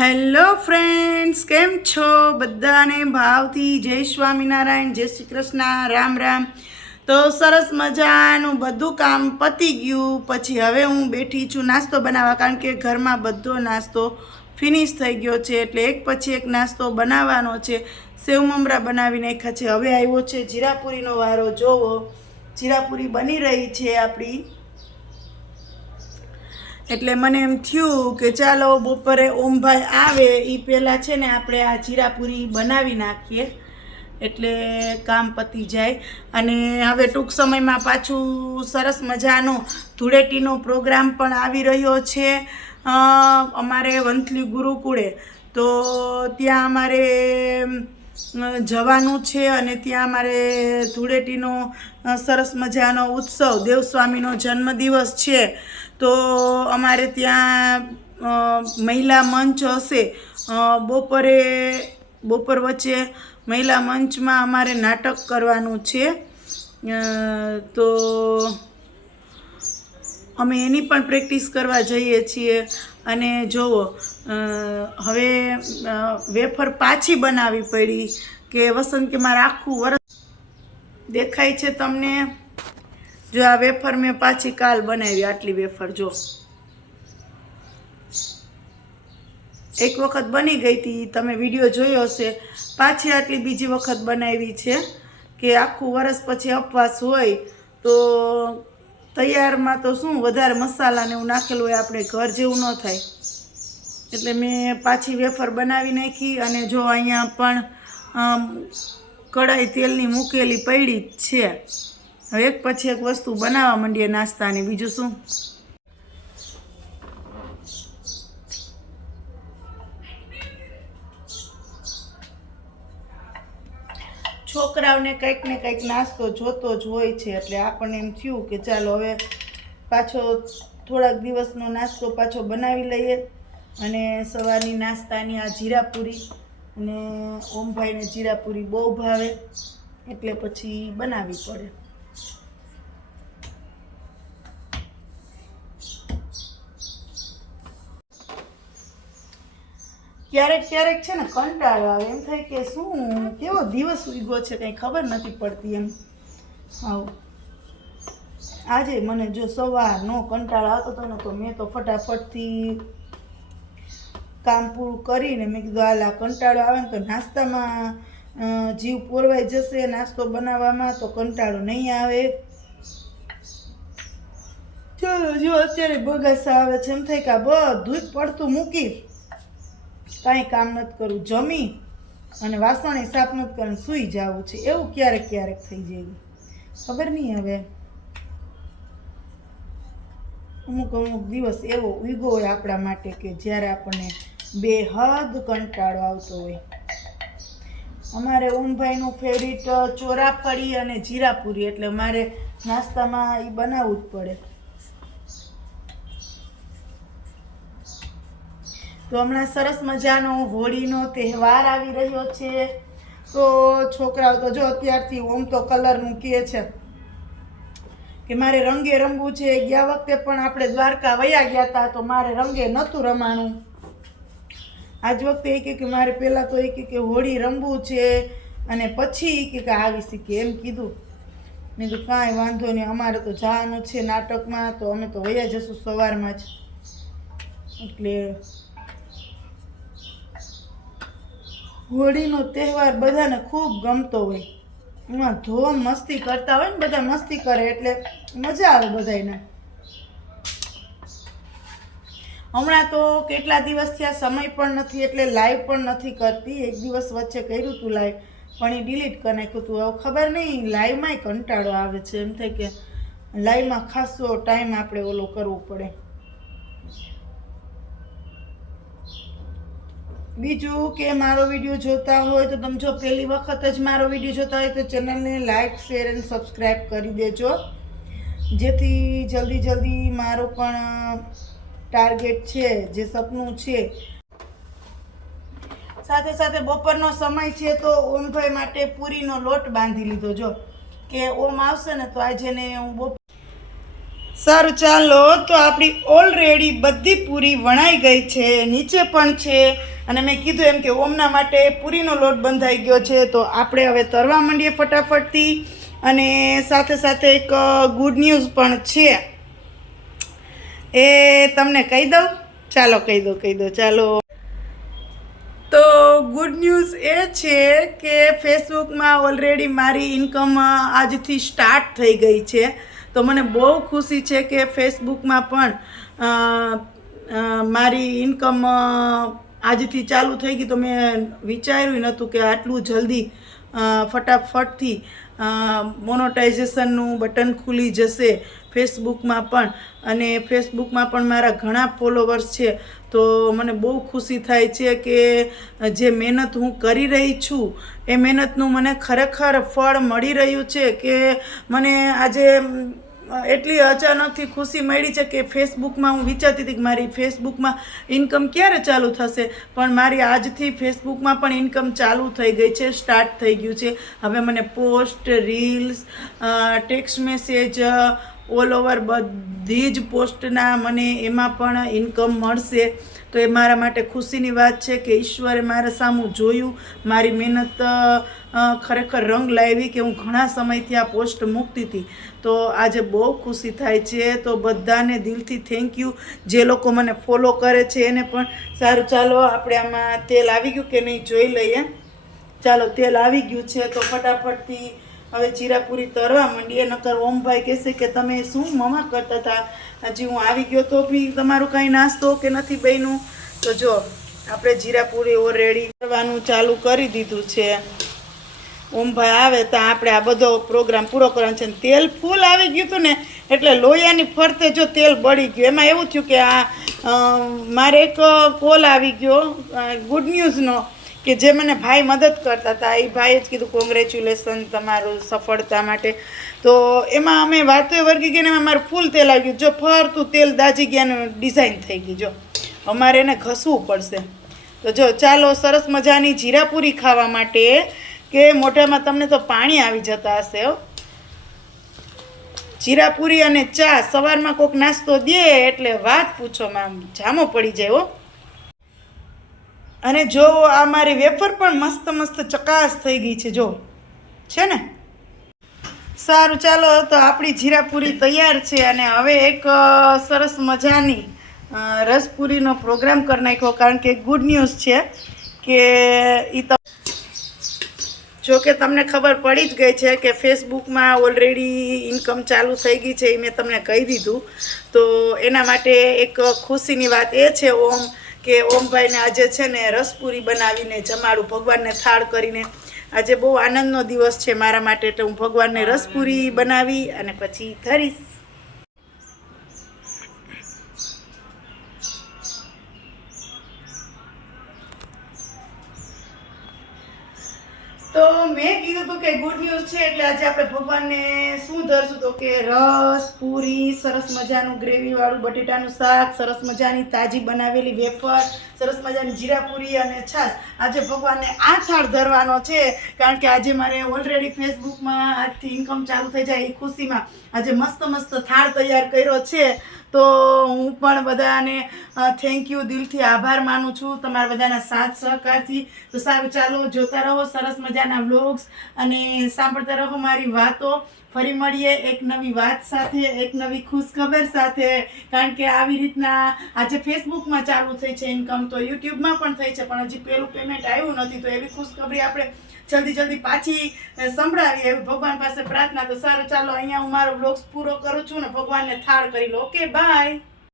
Hello friends, કેમ છો? બધાને ભાવથી જય સ્વામિનારાયણ, જય શ્રી કૃષ્ણ, રામ રામ. તો સરસ મજાનું બધું કામ પતી ગયું. પછી હવે હું બેઠી છું નાસ્તો બનાવવા, કારણ કે ઘરમાં બધો નાસ્તો ફિનિશ થઈ ગયો છે. એટલે એક પછી એક નાસ્તો બનાવવાનો છે. સેવ મમરા બનાવી નાખ્યા હવે આવ્યો છે જીરાપુરીનો વારો. જોવો, જીરાપુરી બની રહી છે આપણી. એટલે મને એમ થયું કે ચાલો બપોરે ઓમભાઈ આવે એ પહેલાં છે ને આપણે આ જીરાપુરી બનાવી નાખીએ. એટલે કામ પતી જાય. અને હવે ટૂંક સમયમાં પાછું સરસ મજાનો ધૂળેટીનો પ્રોગ્રામ પણ આવી રહ્યો છે. અમારે વંથલી ગુરુકુળે. તો ત્યાં અમારે જવાનું છે અને ત્યાં અમારે ધૂળેટીનો સરસ મજાનો ઉત્સવ, દેવસ્વામીનો જન્મદિવસ છે. તો અમારે ત્યાં મહિલા મંચ હશે. બપોરે, બપોર વચ્ચે મહિલા મંચમાં અમારે નાટક કરવાનું છે. તો અમે એની પણ પ્રેક્ટિસ કરવા જઈએ છીએ. અને જુઓ હવે વેફર પાછી બનાવવી પડી કે વસંત કે મારે આખું વરસ દેખાય છે તમને. જો આ વેફર મેં પાછી કાલ બનાવી, આટલી વેફર જો. એક વખત બની ગઈ હતી, તમે વીડિયો જોયો હશે. પાછી આટલી બીજી વખત બનાવી છે કે આખું વરસ પછી ઉપવાસ હોય તો તૈયારમાં તો શું વધારે મસાલા ને એવું નાખેલું હોય આપણે ઘર જેવું ન થાય. એટલે મેં પાછી વેફર બનાવી નાખી અને જો અહીંયા પણ કઢાઈ તેલની મૂકેલી પડી છે. હવે એક પછી એક વસ્તુ બનાવવા માંડીએ નાસ્તાની. બીજું શું? છોકરાઓને કંઈક ને કંઈક નાસ્તો જોતો જ હોય છે, એટલે આપણને એમ થયું કે ચાલો હવે પાછો થોડાક દિવસનો નાસ્તો પાછો બનાવી લઈએ. અને સવારની નાસ્તાની આ જીરાપુરી અને ઓમભાઈને જીરાપુરી બહુ ભાવે, એટલે પછી બનાવવી પડે. ક્યારેક ક્યારેક છે ને કંટાળો આવે. એમ થાય કે શું, કેવો દિવસ ઉગ્યો છે, કંઈ ખબર નથી પડતી એમ. આવું આજે મને જો સવારનો કંટાળો આવતો હતો ને તો મેં તો ફટાફટથી કામ પૂરું કરીને મેં કીધું આલા કંટાળો આવે ને તો નાસ્તામાં જીવ પોરવાઈ જશે, નાસ્તો બનાવવામાં તો કંટાળો નહીં આવે. ચાલો, જો અત્યારે બગાસા આવે છે, એમ થાય કે આ બધું જ પડતું મૂકી કાંઈ કામ નથી કરવું જમી અને વાસણ સાફ નથી કરીને સૂઈ જવું છે. એવું ક્યારેક ક્યારેક થઈ જાય. ખબર નહીં હવે. અમુક અમુક દિવસ એવો ઉગો હોય આપણા માટે કે જ્યારે આપણને બેહદ કંટાળો આવતો હોય. અમારે ઓમભાઈનું ફેવરિટ ચોરાફળી અને જીરાપુરી. એટલે મારે નાસ્તામાં એ બનાવવું જ પડે. તો હમણાં સરસ મજાનો હોળીનો તહેવાર આવી રહ્યો છે. તો છોકરાઓ તો જો અત્યારથી ઓમ તો કલરનું કહે છે. કે મારે રંગે રમવું છે. ગયા વખતે પણ આપણે દ્વારકા વયા ગયા હતા તો મારે રંગે નહોતું રમાણું. આજ વખતે એ કે મારે પહેલાં તો એ કે હોળી રમવું છે. અને પછી કે આવી શીખે એમ કીધું. મેં કીધું, કાંઈ વાંધો નહીં, અમારે તો જવાનું છે નાટકમાં, તો અમે તો વયા જશું સવારમાં જ. એટલે હોળીનો તહેવાર બધાને ખૂબ ગમતો હોય. એમાં ધોમ મસ્તી કરતા હોય ને બધા મસ્તી કરે એટલે મજા આવે બધાને હમણાં તો કેટલા દિવસ થયા સમય પણ નથી એટલે લાઈવ પણ નથી કરતી. એક દિવસ વચ્ચે કર્યું હતું લાઈવ પણ એ ડિલીટ કરી નાખ્યું હતું હવે ખબર નહીં લાઈવમાંય કંટાળો આવે છે. એમ થાય કે લાઈવમાં ખાસો ટાઈમ આપણે ઓલો કરવો પડે. બીજું કે મારો વીડિયો જોતા હોય તો તમે જો પહેલી વખત જ મારો વીડિયો જોતા હોય તો ચેનલને લાઈક, શેર અને સબસ્ક્રાઈબ કરી દેજો. જેથી જલ્દી જલ્દી મારો પણ ટાર્ગેટ છે, જે સપનું છે. સાથે સાથે બપોરનો સમય છે તો ઓમભાઈ માટે પૂરીનો લોટ બાંધી લીધો. જો કે ઓમ આવશે ને તો આજે હું બપ સારું, ચાલો તો આપણી ઓલરેડી બધી પૂરી વણાઈ ગઈ છે, નીચે પણ છે. અને મેં કીધું એમ કે ઓમના માટે પૂરીનો લોટ બંધાઈ ગયો છે, તો આપણે હવે તરવા માંડીએ ફટાફટથી. અને સાથે સાથે એક ગુડ ન્યૂઝ પણ છે. એ તમને કહી દઉં? ચાલો, કહી દો કહી દો ચાલો. તો ગુડ ન્યૂઝ એ છે કે ફેસબુકમાં ઓલરેડી મારી ઇન્કમ આજથી સ્ટાર્ટ થઈ ગઈ છે. તો મને બહુ ખુશી છે કે ફેસબુકમાં પણ મારી ઇન્કમ આજથી ચાલુ થઈ ગઈ તો મેં વિચાર્યું નહોતું કે આટલું જલ્દી ફટાફટથી મોનોટાઇઝેશનનું બટન ખુલી જશે ફેસબુકમાં પણ. અને ફેસબુકમાં પણ મારા ઘણા ફોલોવર્સ છે. તો મને બહુ ખુશી થાય છે કે જે મહેનત હું કરી રહી છું, એ મહેનતનું મને ખરેખર ફળ મળી રહ્યું છે કે મને આજે એટલી અચાનકથી ખુશી મળી છે કે ફેસબુકમાં હું વિચારતી હતી કે મારી ફેસબુકમાં ઇન્કમ ક્યારે ચાલુ થશે? પણ મારી આજથી ફેસબુકમાં પણ ઇન્કમ ચાલુ થઈ ગઈ છે સ્ટાર્ટ થઈ ગયું છે. હવે મને post reels text message all over બધી જ પોસ્ટના મને એમાં પણ ઇન્કમ મળશે. તો એ મારા માટે ખુશીની વાત છે કે ઈશ્વરે મારા સામું જોયું, મારી મહેનત ખરેખર રંગ લાવી કે હું ઘણા સમયથી આ પોસ્ટ મૂકતી હતી. તો આજે બહુ ખુશી થાય છે. તો બધાને દિલથી થેન્ક યુ જે લોકો મને ફોલો કરે છે એને પણ સારું. ચાલો, આપણે આમાં તેલ આવી ગયું કે નહીં? જોઈ લઈએ. ચાલો, તેલ આવી ગયું છે. તો ફટાફટથી હવે જીરાપુરી તરવા માંડીએ, નકર ઓમભાઈ કહેશે કે તમે શું મમા કરતા હતા? હજી હું આવી ગયો તો બી તમારું કાંઈ નાસ્તો કે નથી બન્યું? તો જો, આપણે જીરાપુરી ઓલરેડી કરવાનું ચાલુ કરી દીધું છે. ઓમભાઈ આવે તો આપણે આ બધો પ્રોગ્રામ પૂરો કરવાનો છે. તેલ ફૂલ આવી ગયું હતું ને, એટલે લોયાની ફરતે જો તેલ બળી ગયું. એમાં એવું થયું કે આ મારે એક કોલ આવી ગયો ગુડ ન્યૂઝનો કે જે મને ભાઈ મદદ કરતા હતા એ ભાઈએ જ કીધું કોંગ્રેચ્યુલેશન તમારું સફળતા માટે. તો એમાં અમે વાતો વર્ગી ગઈને એમાં મારું ફૂલ તેલ આવી ગયું. જો ફરતું તેલ દાજી ગયા ડિઝાઇન થઈ ગઈ, જો. અમારે એને ઘસવું પડશે. તો જો, ચાલો, સરસ મજાની જીરાપુરી ખાવા માટે કે મોઢામાં તમને તો પાણી આવી જતા હશે જીરાપુરી અને ચા સવારમાં કોઈક નાસ્તો દે એટલે વાત પૂછો મામ જામો પડી જાય, હો. અને જો આ મારી વેફર પણ મસ્ત મસ્ત ચકાસ થઈ ગઈ છે, જો. છે ને? સારું, ચાલો તો આપણી જીરાપુરી તૈયાર છે અને હવે એક સરસ મજાની રસપુરીનો પ્રોગ્રામ કરી નાખ્યો, કારણ કે ગુડ ન્યૂઝ છે કે એ જો કે તમને ખબર પડી જ ગઈ છે કે ફેસબુકમાં ઓલરેડી ઇન્કમ ચાલુ થઈ ગઈ છે, એ મેં તમને કહી દીધું. તો એના માટે એક ખુશીની વાત એ છે, ઓમ કે ઓમભાઈને આજે છે ને રસપુરી બનાવીને જમાડું, ભગવાનને થાળ કરીને. આજે બહુ આનંદનો દિવસ છે મારા માટે, એટલે હું ભગવાનને રસપુરી બનાવી અને પછી ધરીશ. તો મેં કીધું હતું કે ગુડ ન્યૂઝ છે, એટલે આજે આપણે ભગવાનને શું ધરશું? તો કે રસ, પૂરી, સરસ મજાનું ગ્રેવી વાળું બટેટાનું શાક, સરસ મજાની તાજી બનાવેલી વેફર સરસ મજાની જીરાપુરી અને છાશ. આજે ભગવાનને આ થાળ ધરવાનો છે. કારણ કે આજે મારે ઓલરેડી ફેસબુકમાં આજથી ઇન્કમ ચાલુ થઈ જાય એ ખુશીમાં. આજે મસ્ત મસ્ત થાળ તૈયાર કર્યો છે. તો હું પણ બધાને થેન્ક યુ દિલથી આભાર માનું છું તમારા બધાના સાથ સહકારથી. તો સારું, ચાલો જોતા રહો સરસ મજાના વ્લોગ્સ અને સાંભળતા રહો મારી વાતો. ફરી મળીએ એક નવી વાત સાથે, એક નવી ખુશખબર સાથે, કારણ કે આવી રીતના આજે ફેસબુકમાં ચાલુ થઈ છે ઇન્કમ તો યુટ્યુબમાં પણ થઈ છે, પણ હજી પેલું પેમેન્ટ આવ્યું નથી, તો એવી ખુશખબરી આપણે જલ્દી જલ્દી પાછી સંભળાવીએ. એવી ભગવાન પાસે પ્રાર્થના, તો સારું, ચાલો અહીંયા હું મારો બ્લોગ્સ પૂરો કરું છું ને ભગવાનને થાળ કરી લો. Okay bye